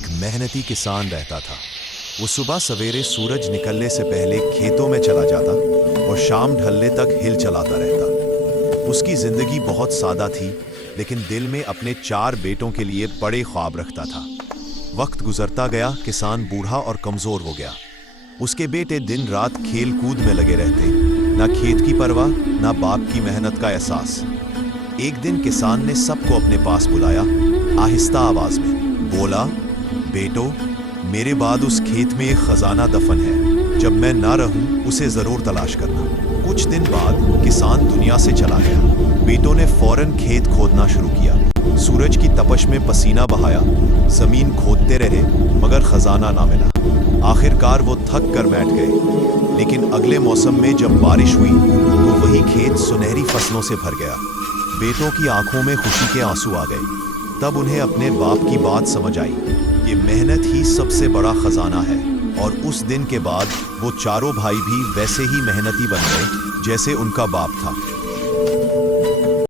एक मेहनती किसान रहता था। वो सुबह सवेरे सूरज निकलने से पहले खेतों में चला जाता और शाम ढलने तक हिल चलाता रहता। उसकी जिंदगी बहुत सादा थी, लेकिन दिल में अपने 4 बेटों के लिए बड़े ख्वाब रखता था। वक्त गुजरता गया, किसान बूढ़ा और कमजोर हो गया। उसके बेटे दिन रात खेल कूद में लगे रहते, ना खेत की परवाह, ना बाप की मेहनत का एहसास। एक दिन किसान ने सबको अपने पास बुलाया, आहिस्ता आवाज में बोला, बेटो, मेरे बाद उस खेत में एक खजाना दफन है। जब मैं ना रहूं, उसे जरूर तलाश करना। कुछ दिन बाद किसान दुनिया से चला गया। बेटों ने फौरन खेत खोदना शुरू किया। सूरज की तपश में पसीना बहाया, जमीन खोदते रहे, मगर खजाना ना मिला। आखिरकार वो थक कर बैठ गए। लेकिन अगले मौसम में जब बारिश हुई तो वही खेत सुनहरी फसलों से भर गया। बेटों की आंखों में खुशी के आंसू आ गए। तब उन्हें अपने बाप की बात समझ आई कि मेहनत ही सबसे बड़ा खजाना है। और उस दिन के बाद वो चारों भाई भी वैसे ही मेहनती बन गए जैसे उनका बाप था।